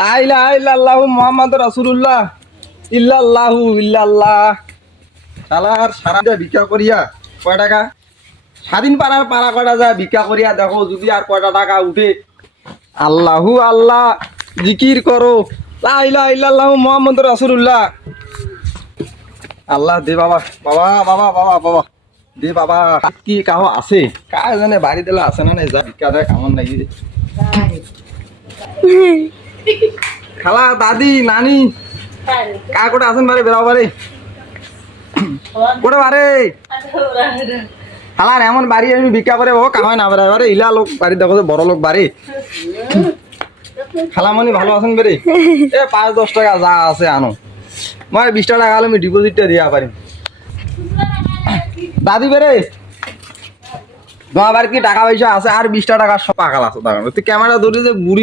লা ইলাহা ইল্লাল্লাহু মুহাম্মাদুর রাসূলুল্লাহ ইল্লাল্লাহু ইল্লাল্লাহ। শালার সারা দিন ভিক্ষা করিয়া কয় টাকা? স্বাধীন পাড়ার পাড়া কয়টা যায় ভিক্ষা করিয়া দেখো যদি আর কয়টা টাকা উঠে। আল্লাহু আল্লাহ জিকির করো, লা ইলাহা ইল্লাল্লাহু মুহাম্মাদুর রাসূলুল্লাহ। আল্লাহ দে বাবা, বাবা বাবা বাবা বাবা দে বাবা। কি কাহো আছে কাজ জানে বাড়ি দিলে আছে না নাই যা ভিক্ষা দেয় কেমন নাকি। খালা দাদি নানি কা কোটা আছেন বাড়ি বেড়াও বাড়ি কোটে বাড়ি খালার এমন বাড়ি আমি ভিক্ষা করে ও কামাই না বেড়ায় বাড়ি ইলা লোক বাড়ি দেখো বড় লোক বাড়ি। খালামণি ভালো আছেন বেড়ে? এ 5-10 টাকা যা আছে আনো, মই 20 টাকা হলে আমি ডিপোজিটটা দিয়া পারিম। দাদি বেড়ে তোমার বাড়ি কি টাকা পয়সা আছে? আর 20 টাকা সব পাকাল আছে। তুই ক্যামেরা ধরে যে বুড়ি